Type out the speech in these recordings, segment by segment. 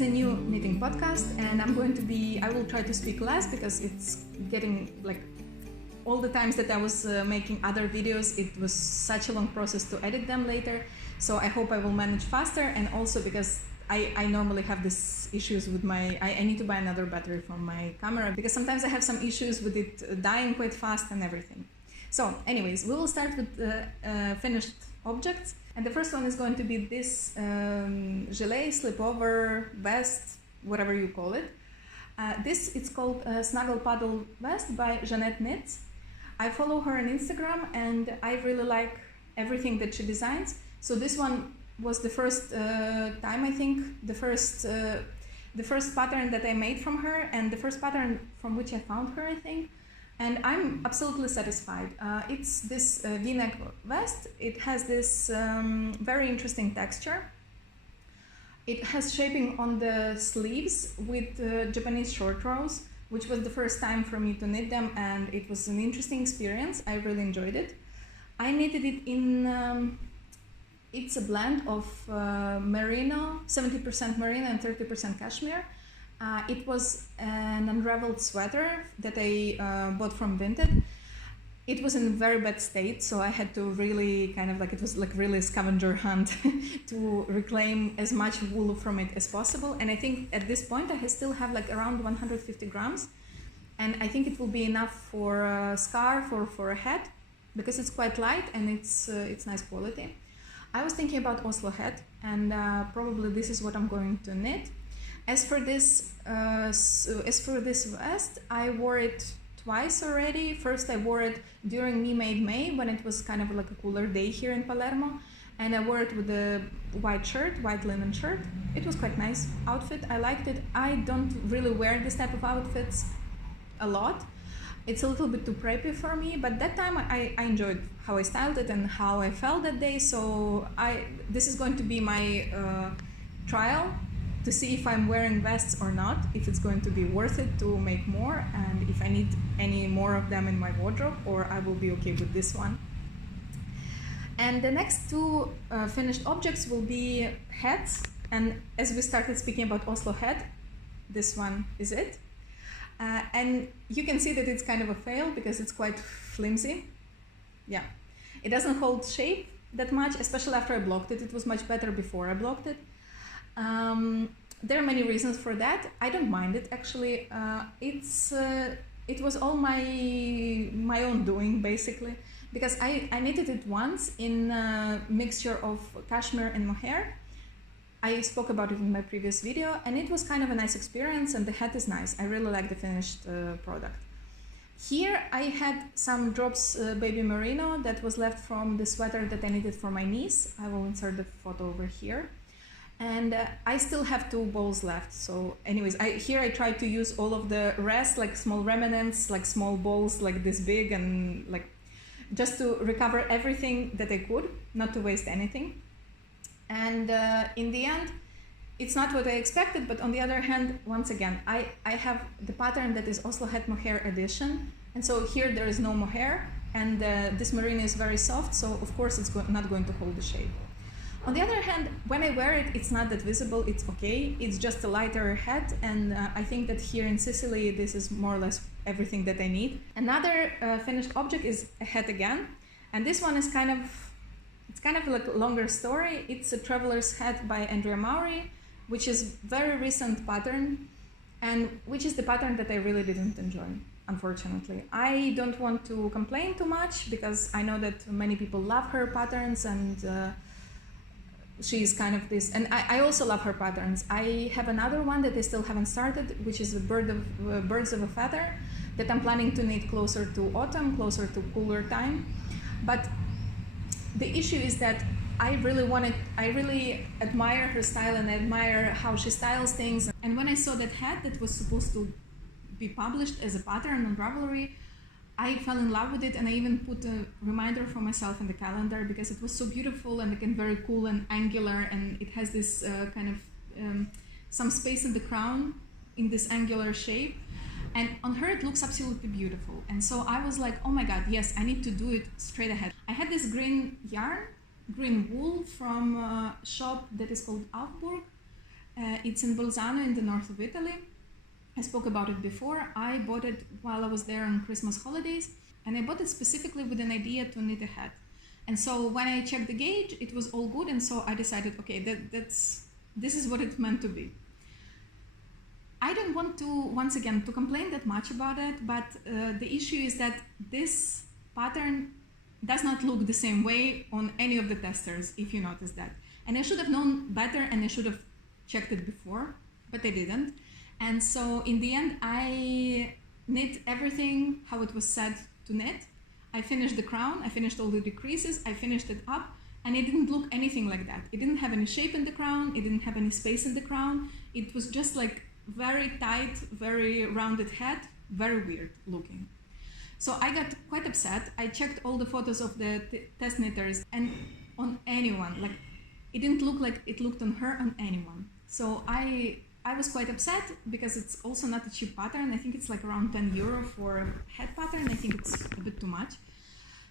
is a new knitting podcast, and I will try to speak less because it's getting like all the times that I was making other videos, it was such a long process to edit them later. So I hope I will manage faster, and also because I normally have these issues with I need to buy another battery for my camera because sometimes I have some issues with it dying quite fast and everything. So anyways, we will start with finished objects. And the first one is going to be this gilet, slipover, vest, whatever you call it. It's called Snuggle Paddle Vest by Jeanette Knits. I follow her on Instagram and I really like everything that she designs. So this one was the first time, I think, the first pattern that I made from her and the first pattern from which I found her, I think. And I'm absolutely satisfied. It's this V-neck vest. It has this very interesting texture. It has shaping on the sleeves with Japanese short rows, which was the first time for me to knit them, and it was an interesting experience. I really enjoyed it. I knitted it in, it's a blend of merino, 70% merino and 30% cashmere. It was an unraveled sweater that I bought from Vinted. It was in a very bad state, so I had to really it was like really a scavenger hunt to reclaim as much wool from it as possible. And I think at this point I still have like around 150 grams. And I think it will be enough for a scarf or for a hat because it's quite light and it's nice quality. I was thinking about Oslo hat, and probably this is what I'm going to knit. As for this vest, I wore it twice already. First I wore it during Me Made May when it was kind of like a cooler day here in Palermo, and I wore it with a white linen shirt. It was quite nice outfit. I liked it. I don't really wear this type of outfits a lot. It's a little bit too preppy for me, but that time I enjoyed how I styled it and how I felt that day. So this is going to be my trial to see if I'm wearing vests or not, if it's going to be worth it to make more, and if I need any more of them in my wardrobe, or I will be okay with this one. And the next two finished objects will be hats. And as we started speaking about Oslo hat, this one is it. And you can see that it's kind of a fail because it's quite flimsy. Yeah, it doesn't hold shape that much, especially after I blocked it. It was much better before I blocked it. There are many reasons for that. I don't mind it actually. It was all my own doing basically, because I knitted it once in a mixture of cashmere and mohair. I spoke about it in my previous video, and it was kind of a nice experience, and the hat is nice. I really like the finished product. Here I had some drops baby merino that was left from the sweater that I knitted for my niece. I will insert the photo over here. And I still have 2 balls left. So anyways, here I tried to use all of the rest, like small remnants, like small balls like this big, and like just to recover everything that I could, not to waste anything. And in the end, it's not what I expected, but on the other hand, once again, I have the pattern that is Oslo hat mohair edition. And so here there is no mohair, and this merino is very soft, so of course it's not going to hold the shape. On the other hand, when I wear it, it's not that visible, it's okay. It's just a lighter hat, and I think that here in Sicily, this is more or less everything that I need. Another finished object is a hat again, and this one is it's kind of like a longer story. It's a traveler's hat by Andrea Maury, which is very recent pattern, and which is the pattern that I really didn't enjoy, unfortunately. I don't want to complain too much because I know that many people love her patterns, and she's kind of this, and I also love her patterns. I have another one that I still haven't started, which is Birds of a Feather, that I'm planning to knit closer to autumn, closer to cooler time. But the issue is that I really admire her style, and I admire how she styles things. And when I saw that hat that was supposed to be published as a pattern on Ravelry, I fell in love with it, and I even put a reminder for myself in the calendar because it was so beautiful and again very cool and angular, and it has this some space in the crown in this angular shape, and on her it looks absolutely beautiful. And so I was like, oh my god, yes, I need to do it straight ahead. I had this green yarn, green wool from a shop that is called Aufburg, It's in Bolzano in the north of Italy. I spoke about it before. I bought it while I was there on Christmas holidays, and I bought it specifically with an idea to knit a hat. And so when I checked the gauge, it was all good, and so I decided, okay, this is what it's meant to be. I don't want to, once again, to complain that much about it, but the issue is that this pattern does not look the same way on any of the testers, if you notice that. And I should have known better, and I should have checked it before, but I didn't. And so in the end, I knit everything how it was said to knit. I finished the crown, I finished all the decreases, I finished it up, and it didn't look anything like that. It didn't have any shape in the crown, it didn't have any space in the crown. It was just like very tight, very rounded head, very weird looking. So I got quite upset. I checked all the photos of the test knitters, and on anyone, like it didn't look like it looked on her, on anyone. So I was quite upset because it's also not a cheap pattern. I think it's like around 10 euro for a head pattern. I think it's a bit too much.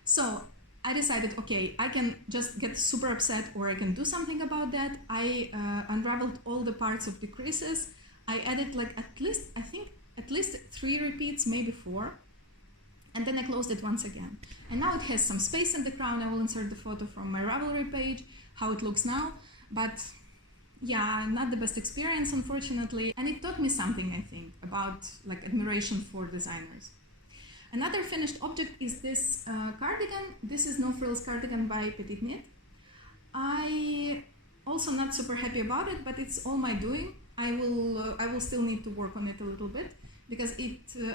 So I decided, okay, I can just get super upset or I can do something about that. I unraveled all the parts of decreases. I added like at least 3 repeats, maybe 4. And then I closed it once again. And now it has some space in the crown. I will insert the photo from my Ravelry page, how it looks now. But yeah, not the best experience, unfortunately. And it taught me something, I think, about like admiration for designers. Another finished object is this cardigan. This is No Frills cardigan by Petit Knit. I also not super happy about it, but it's all my doing. I will still need to work on it a little bit because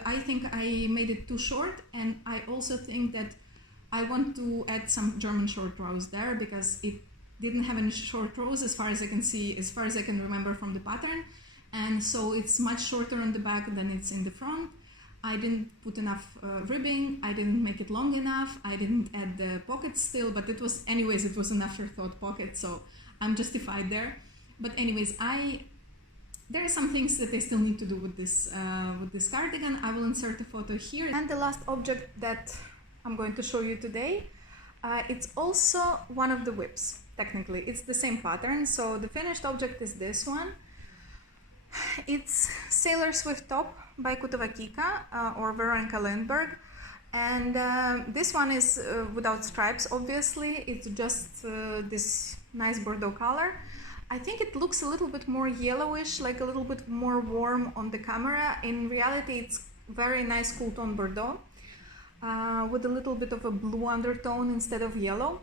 I think I made it too short, and I also think that I want to add some German short rows there because it didn't have any short rows as far as I can see, as far as I can remember from the pattern, and so it's much shorter on the back than it's in the front. I didn't put enough ribbing, I didn't make it long enough, I didn't add the pockets still, but it was an afterthought pocket, so I'm justified there. But anyways, there are some things that I still need to do with this cardigan. I will insert a photo here. And the last object that I'm going to show you today, it's also one of the whips. Technically, it's the same pattern. So the finished object is this one. It's Sailor Swift Top by Kutova or Veronica Lindberg. And this one is without stripes, obviously. It's just this nice Bordeaux color. I think it looks a little bit more yellowish, like a little bit more warm on the camera. In reality, it's very nice cool tone Bordeaux with a little bit of a blue undertone instead of yellow.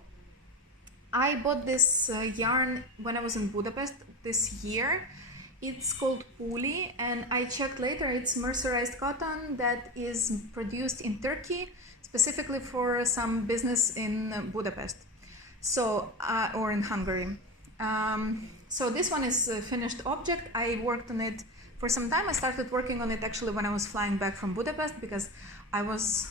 I bought this yarn when I was in Budapest this year. It's called Puli, and I checked later, it's mercerized cotton that is produced in Turkey, specifically for some business in Budapest, so or in Hungary. So this one is a finished object. I worked on it for some time. I started working on it actually when I was flying back from Budapest because I was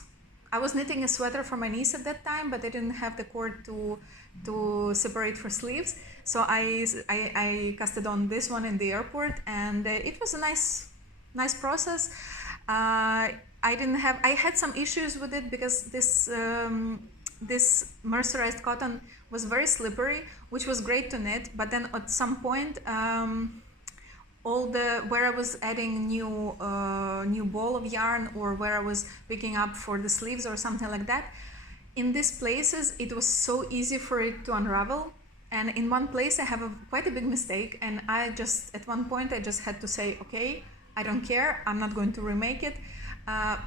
knitting a sweater for my niece at that time, but I didn't have the cord to separate for sleeves. So I casted on this one in the airport, and it was a nice process. I had some issues with it because this mercerized cotton was very slippery, which was great to knit, but then at some point where I was adding new ball of yarn, or where I was picking up for the sleeves or something like that, in these places it was so easy for it to unravel, and in one place I have quite a big mistake, and at one point I just had to say, okay, I don't care, I'm not going to remake it.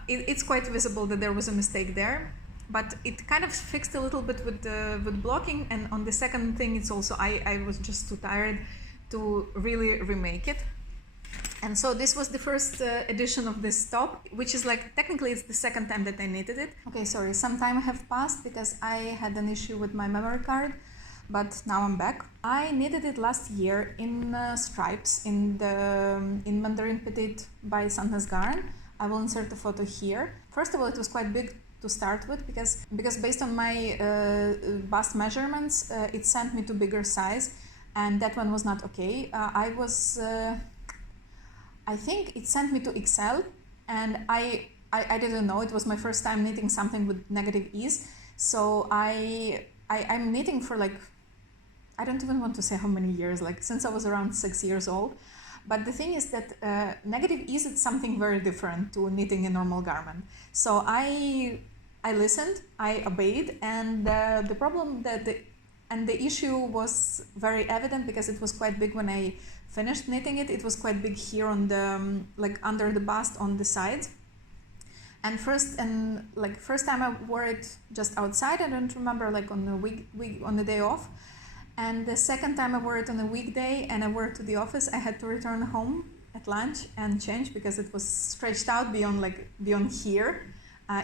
It's quite visible that there was a mistake there, but it kind of fixed a little bit with blocking, and on the second thing it's also I was just too tired to really remake it. And so this was the first edition of this top, which is like, technically it's the second time that I knitted it. Okay, sorry, some time have passed because I had an issue with my memory card, but now I'm back. I knitted it last year in stripes in Mandarin Petit by Sandnes Garn. I will insert a photo here. First of all, it was quite big to start with because based on my bust measurements, it sent me to bigger size, and that one was not okay. I think it sent me to XL, and I didn't know. It was my first time knitting something with negative ease, so I'm knitting for like I don't even want to say how many years, like since I was around 6 years old. But the thing is that negative ease is something very different to knitting a normal garment. So I listened, I obeyed, and the problem that the issue was very evident because it was quite big when I finished knitting it. It was quite big here on the like under the bust on the sides. And first time I wore it just outside. I don't remember, like on the week on the day off. And the second time I wore it on a weekday and I wore it to the office, I had to return home at lunch and change because it was stretched out beyond here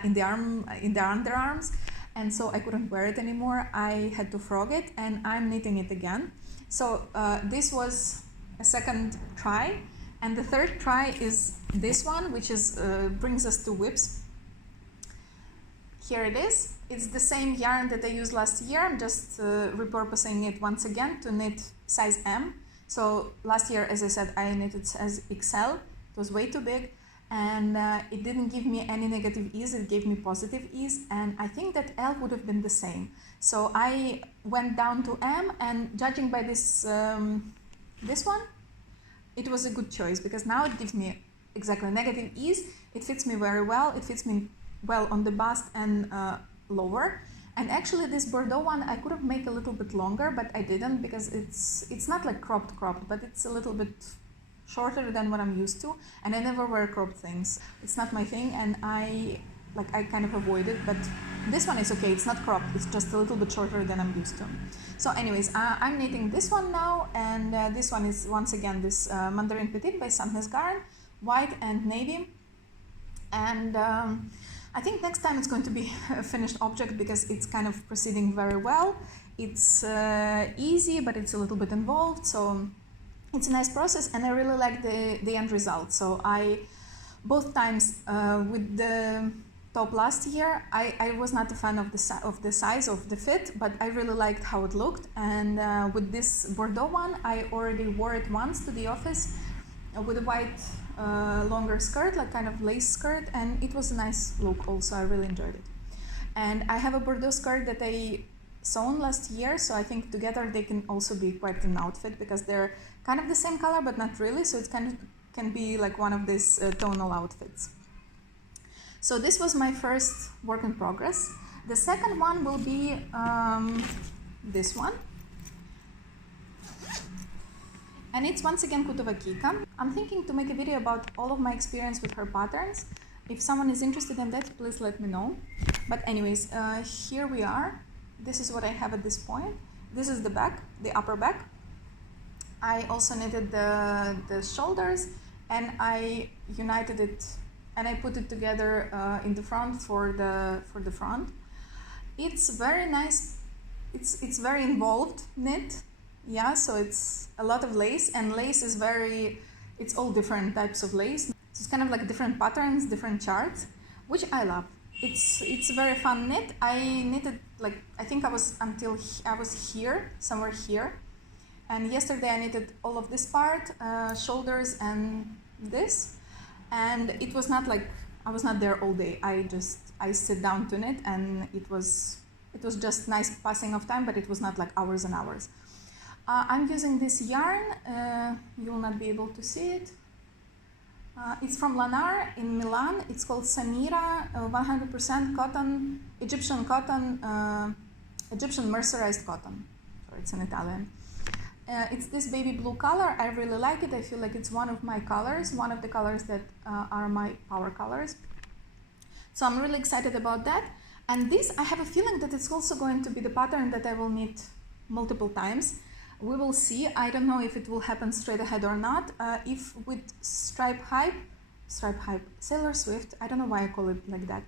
in the underarms, and so I couldn't wear it anymore. I had to frog it, and I'm knitting it again. So this was a second try, and the third try is this one, which is brings us to whips. Here it is. It's the same yarn that I used last year. I'm just repurposing it once again to knit size M. So last year, as I said, I knitted size XL. It was way too big, and it didn't give me any negative ease. It gave me positive ease, and I think that L would have been the same. So I went down to M, and judging by this this one, it was a good choice because now it gives me exactly negative ease. It fits me very well. It fits me well on the bust and lower. And actually this Bordeaux one I could have made a little bit longer, but I didn't because it's not like cropped, but it's a little bit shorter than what I'm used to, and I never wear cropped things. It's not my thing, and I kind of avoid it, but this one is okay. It's not cropped, it's just a little bit shorter than I'm used to. So anyways, I'm knitting this one now, and this one is once again this Mandarin Petit by Sandnes Garn, white and navy. And I think next time it's going to be a finished object because it's kind of proceeding very well. It's easy, but it's a little bit involved, so it's a nice process, and I really like the end result. So both times with the top last year, I was not a fan of the size of the fit, but I really liked how it looked. And with this Bordeaux one, I already wore it once to the office with a white longer skirt, like kind of lace skirt, and it was a nice look also. I really enjoyed it. And I have a Bordeaux skirt that I sewn last year, so I think together they can also be quite an outfit because they're kind of the same color but not really, so it kind of can be like one of these tonal outfits. So this was my first work in progress. The second one will be this one. And it's once again Kutova Kika. I'm thinking to make a video about all of my experience with her patterns. If someone is interested in that, please let me know. But anyways, here we are. This is what I have at this point. This is the back, the upper back. I also knitted the shoulders, and I united it and I put it together in the front for the front. It's very nice. It's very involved knit. Yeah, so it's a lot of lace, and lace is it's all different types of lace. So it's kind of like different patterns, different charts, which I love. It's a very fun knit. I knitted like, I think I was here, somewhere here. And yesterday I knitted all of this part, shoulders and this. And it was not like, I was not there all day. I sit down to knit, and it was just nice passing of time, but it was not like hours and hours. I'm using this yarn, you will not be able to see it. It's from Lanar in Milan. It's called Samira, 100% cotton, Egyptian cotton, Egyptian mercerized cotton. Sorry, it's in Italian. It's this baby blue color. I really like it. I feel like it's one of my colors, one of the colors that are my power colors. So I'm really excited about that. And this, I have a feeling that it's also going to be the pattern that I will knit multiple times. We will see. I don't know if it will happen straight ahead or not. If with Stripe Hype, Sailor Swift, I don't know why I call it like that,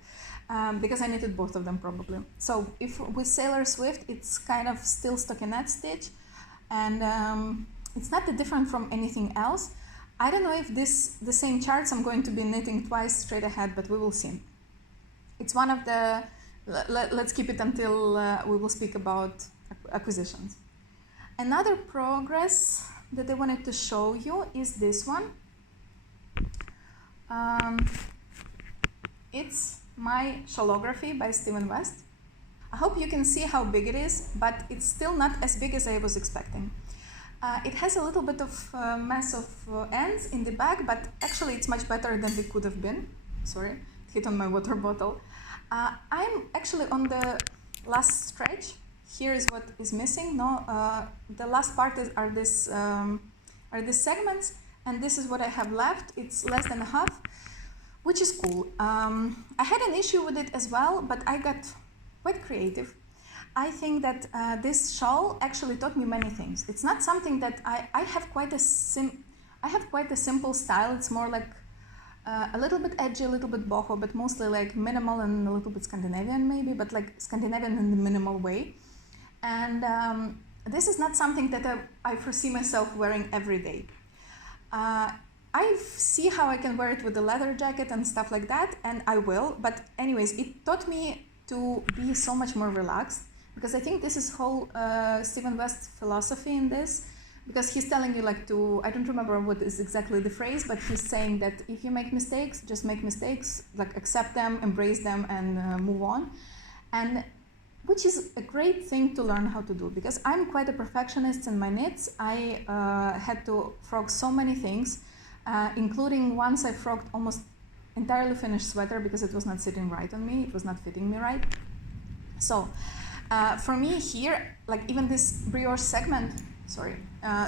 because I knitted both of them probably. So if with Sailor Swift, it's kind of still stockinette stitch, and it's not that different from anything else. I don't know if the same charts I'm going to be knitting twice straight ahead, but we will see. It's one of the, let's keep it until we will speak about acquisitions. Another progress that I wanted to show you is this one. It's my Shawlography by Steven West. I hope you can see how big it is, but it's still not as big as I was expecting. It has a little bit of mess of ends in the back, but actually it's much better than it could have been. Sorry, it hit on my water bottle. I'm actually on the last stretch. Here is what is missing. No, the last part are these segments, and this is what I have left. It's less than half, which is cool. I had an issue with it as well, but I got quite creative. I think that this shawl actually taught me many things. It's not something that I have quite a simple style. It's more like a little bit edgy, a little bit boho, but mostly like minimal and a little bit Scandinavian maybe, but like Scandinavian in the minimal way. And this is not something that I foresee myself wearing every day. I see how I can wear it with the leather jacket and stuff like that, and I will. But anyways, it taught me to be so much more relaxed, because I think this is whole Stephen West's philosophy in this, because he's telling you like to, I don't remember what is exactly the phrase, but he's saying that if you make mistakes, just make mistakes, like accept them, embrace them, and move on. And which is a great thing to learn how to do, because I'm quite a perfectionist in my knits. I had to frog so many things, including once I frogged almost entirely finished sweater because it was not sitting right on me, it was not fitting me right. So for me here, like even this brioche segment,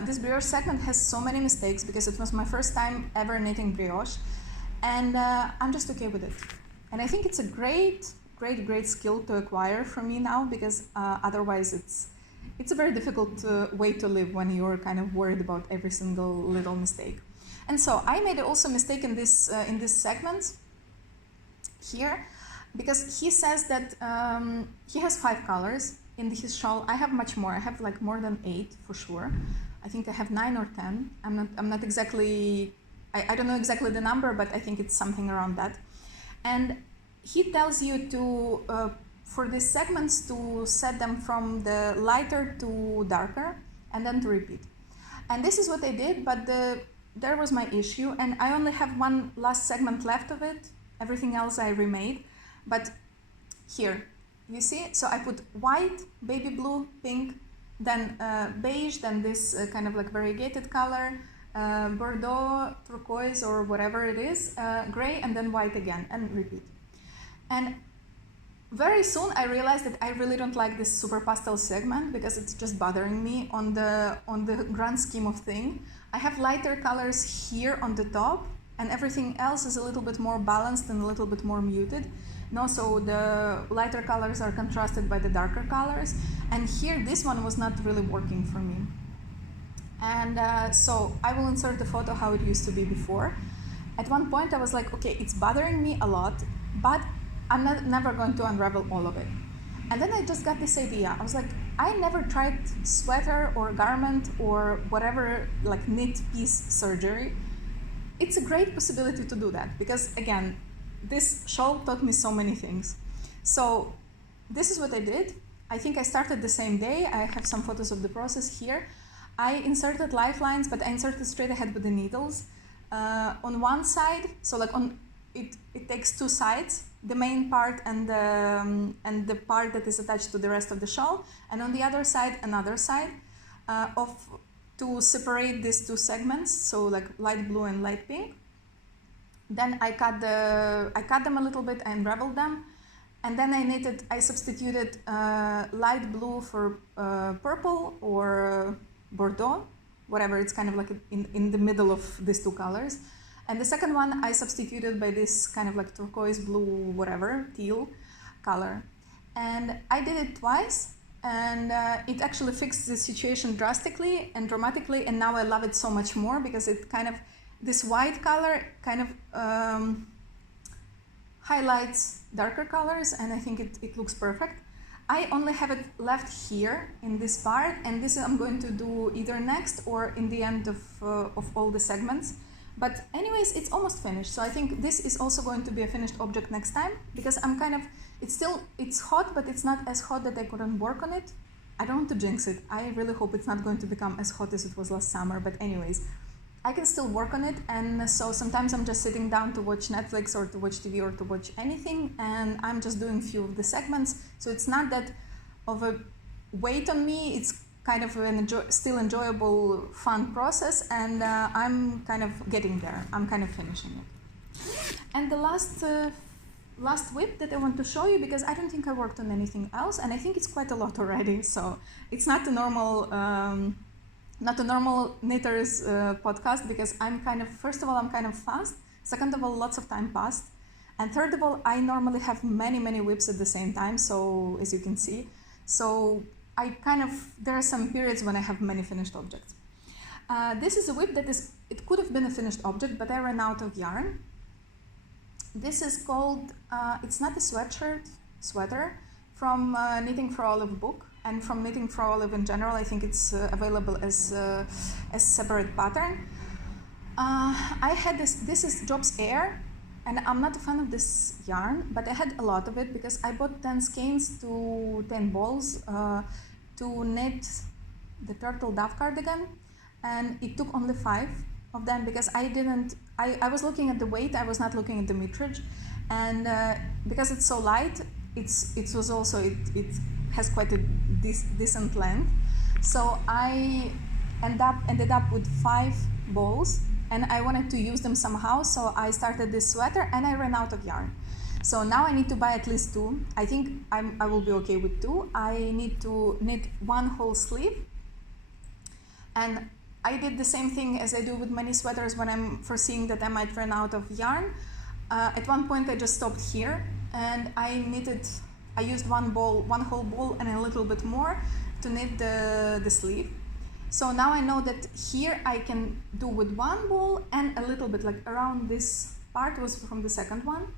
this brioche segment has so many mistakes because it was my first time ever knitting brioche, and I'm just okay with it. And I think it's a great skill to acquire for me now, because otherwise it's a very difficult way to live when you're kind of worried about every single little mistake. And so I made also a mistake in this segment here, because he says that he has 5 colors in his shawl. I have much more. I have like more than 8 for sure. I think I have 9 or 10. I'm not exactly, I don't know exactly the number, but I think it's something around that. And he tells you to for these segments to set them from the lighter to darker and then to repeat. And this is what I did, but there was my issue, and I only have one last segment left of it. Everything else I remade. But here, you see, so I put white, baby blue, pink, then beige, then this kind of like variegated color, bordeaux, turquoise, or whatever it is, gray, and then white again, and repeat. And very soon I realized that I really don't like this super pastel segment, because it's just bothering me on the grand scheme of things. I have lighter colors here on the top, and everything else is a little bit more balanced and a little bit more muted. No, so the lighter colors are contrasted by the darker colors, and here this one was not really working for me. And so I will insert the photo how it used to be before. At one point I was like, okay, it's bothering me a lot, but I'm never going to unravel all of it. And then I just got this idea. I was like, I never tried sweater or garment or whatever, like knit piece surgery. It's a great possibility to do that, because again, this shawl taught me so many things. So this is what I did. I think I started the same day. I have some photos of the process here. I inserted lifelines, but I inserted straight ahead with the needles. On one side, so like on it takes 2 sides, the main part and the part that is attached to the rest of the shawl, and on the other side, another side to separate these 2 segments, so like light blue and light pink. Then I cut them a little bit, I unraveled them, and then I substituted light blue for purple or bordeaux, whatever, it's kind of like in the middle of these 2 colors. And the second one I substituted by this kind of like turquoise blue, whatever, teal color. And I did it twice, and it actually fixed the situation drastically and dramatically, and now I love it so much more, because it kind of, this white color kind of highlights darker colors, and I think it looks perfect. I only have it left here in this part, and this I'm going to do either next or in the end of all the segments. But anyways, it's almost finished, so I think this is also going to be a finished object next time, because I'm kind of, it's hot, but it's not as hot that I couldn't work on it. I don't want to jinx it. I really hope it's not going to become as hot as it was last summer, but anyways, I can still work on it, and so sometimes I'm just sitting down to watch Netflix or to watch TV or to watch anything, and I'm just doing few of the segments. So it's not that of a weight on me. It's kind of an still enjoyable, fun process, and I'm kind of getting there. I'm kind of finishing it. And the last whip that I want to show you, because I don't think I worked on anything else, and I think it's quite a lot already. So it's not a normal. Not a normal knitters podcast, because first of all, I'm kind of fast. Second of all, lots of time passed. And third of all, I normally have many whips at the same time. So as you can see, so there are some periods when I have many finished objects. This is a whip it could have been a finished object, but I ran out of yarn. This is called, it's not a sweater from Knitting for Olive book. And from Knitting for Olive in general, I think it's available as separate pattern. I had this is DROPS Air, and I'm not a fan of this yarn, but I had a lot of it because I bought 10 skeins to 10 balls to knit the turtle dove cardigan, and it took only 5 of them because I was looking at the weight, I was not looking at the meterage, and because it's so light, it has quite a decent length. So I ended up with 5 balls, and I wanted to use them somehow, so I started this sweater and I ran out of yarn. So now I need to buy at least 2. I think I will be okay with 2. I need to knit 1 whole sleeve, and I did the same thing as I do with many sweaters when I'm foreseeing that I might run out of yarn. At one point I just stopped here and I used 1 whole ball and a little bit more to knit the sleeve. So now I know that here I can do with 1 ball and a little bit, like around this part was from the second one.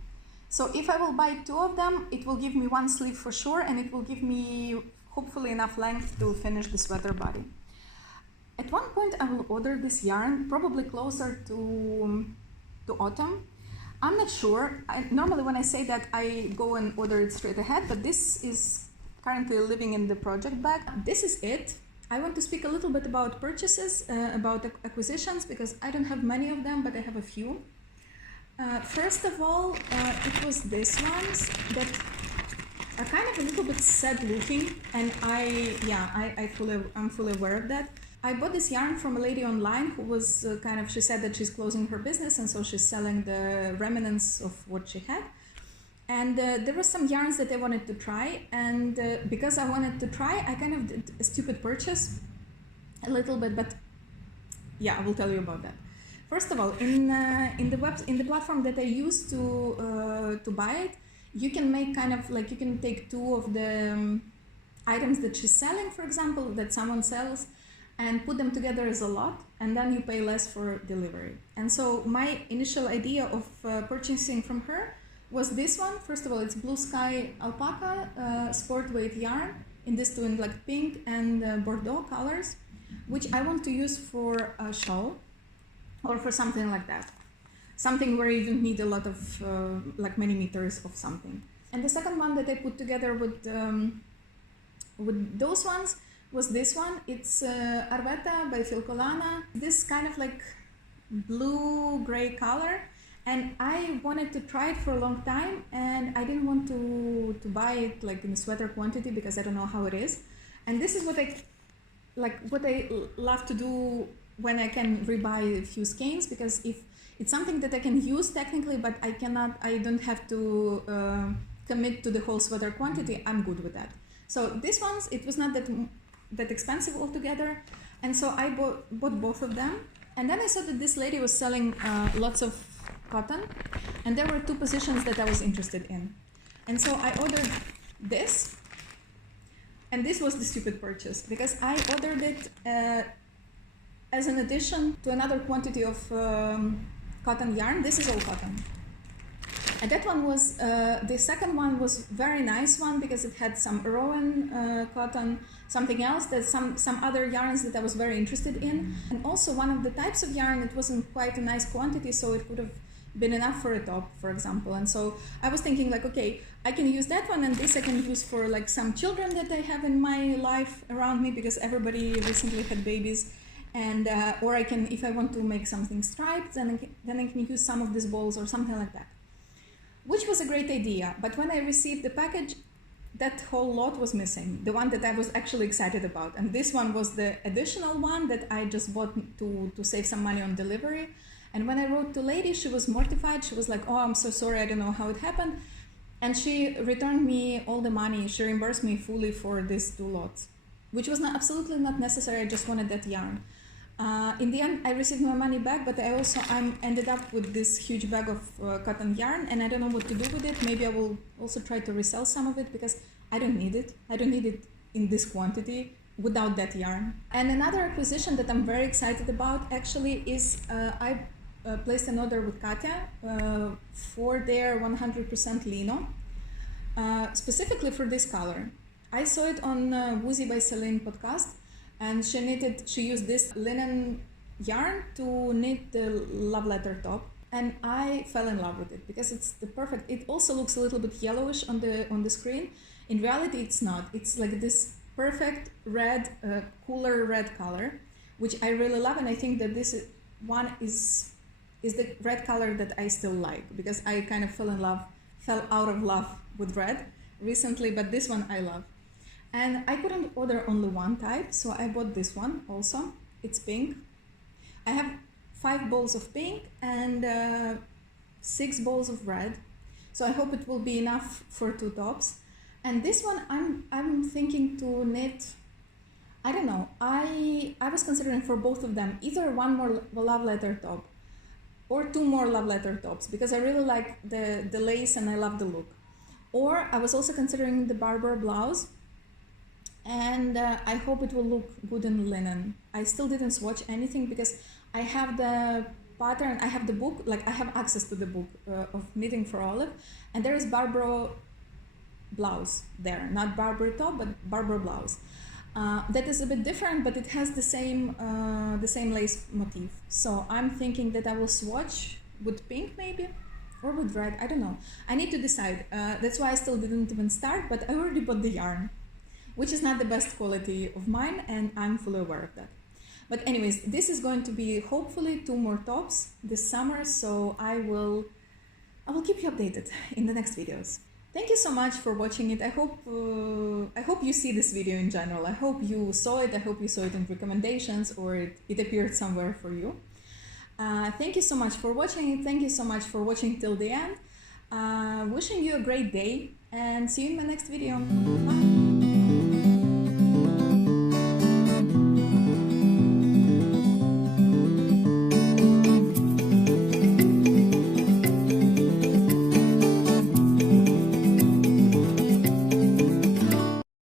So if I will buy 2 of them, it will give me 1 sleeve for sure, and it will give me hopefully enough length to finish the sweater body. At one point I will order this yarn, probably closer to autumn. I'm not sure. Normally when I say that, I go and order it straight ahead, but this is currently living in the project bag. This is it. I want to speak a little bit about purchases, about acquisitions, because I don't have many of them, but I have a few. First of all, it was these ones that are kind of a little bit sad looking, and I'm fully aware of that. I bought this yarn from a lady online who was she said that she's closing her business, and so she's selling the remnants of what she had. And there were some yarns that I wanted to try, and because I wanted to try, I kind of did a stupid purchase a little bit, but yeah, I will tell you about that. First of all, in the platform that I use to buy it, you can make you can take 2 of the items that she's selling, for example, that someone sells, and put them together as a lot, and then you pay less for delivery. And so my initial idea of purchasing from her was this one. First of all, it's Blue Sky Alpaca sport weight yarn in this 2 in like pink and bordeaux colors, which I want to use for a shawl or for something like that. Something where you don't need a lot of many meters of something. And the second one that I put together with those ones was this one. It's Arveta by Lana. This kind of like blue-gray color, and I wanted to try it for a long time, and I didn't want to buy it like in a sweater quantity because I don't know how it is. And this is what I love to do when I can rebuy a few skeins, because if it's something that I can use technically, but I don't have to commit to the whole sweater quantity, I'm good with that. So this one's, it was not that expensive altogether, and so I bought both of them. And then I saw that this lady was selling lots of cotton, and there were 2 positions that I was interested in, and so I ordered this. And this was the stupid purchase, because I ordered it as an addition to another quantity of cotton yarn. This is all cotton. And that one was, the second one was very nice one, because it had some Rowan cotton, something else, that some other yarns that I was very interested in. And also one of the types of yarn, it wasn't quite a nice quantity, so it could have been enough for a top, for example. And so I was thinking like, okay, I can use that one, and this I can use for like some children that I have in my life around me, because everybody recently had babies. And or I can, if I want to make something striped, then I can use some of these balls or something like that, which was a great idea. But when I received the package, that whole lot was missing, the one that I was actually excited about. And this one was the additional one that I just bought to save some money on delivery. And when I wrote to lady, she was mortified. She was like, oh, I'm so sorry, I don't know how it happened. And she returned me all the money. She reimbursed me fully for these 2 lots, which was absolutely not necessary. I just wanted that yarn. In the end, I received my money back, but I also ended up with this huge bag of cotton yarn, and I don't know what to do with it. Maybe I will also try to resell some of it because I don't need it. I don't need it in this quantity without that yarn. And another acquisition that I'm very excited about actually is I placed an order with Katya for their 100% lino, specifically for this color. I saw it on Woozy by Celine podcast, and she used this linen yarn to knit the love letter top, and I fell in love with it because it's the perfect. It also looks a little bit yellowish on the screen. In reality, it's not. It's like this perfect red, cooler red color, which I really love, and I think that this one is the red color that I still like, because I kind of fell out of love with red recently, but this one I love. And I couldn't order only one type, so I bought this one also. It's pink. I have 5 balls of pink and 6 balls of red. So I hope it will be enough for 2 tops. And this one I'm thinking to knit, I don't know. I was considering for both of them either 1 more love letter top or 2 more love letter tops, because I really like the lace and I love the look. Or I was also considering the Barber blouse, and I hope it will look good in linen. I still didn't swatch anything because I have the pattern, I have the book, like I have access to the book of Knitting for Olive, and there is Barber blouse there, not Barber top, but Barber blouse. That is a bit different, but it has the same lace motif. So I'm thinking that I will swatch with pink maybe, or with red, I don't know. I need to decide. That's why I still didn't even start, but I already bought the yarn, which is not the best quality of mine, and I'm fully aware of that. But anyways, this is going to be hopefully 2 more tops this summer, so I will keep you updated in the next videos. Thank you so much for watching it. I hope you see this video in general. I hope you saw it. I hope you saw it in recommendations, or it appeared somewhere for you. Thank you so much for watching it. Thank you so much for watching till the end. Wishing you a great day, and see you in my next video. Bye.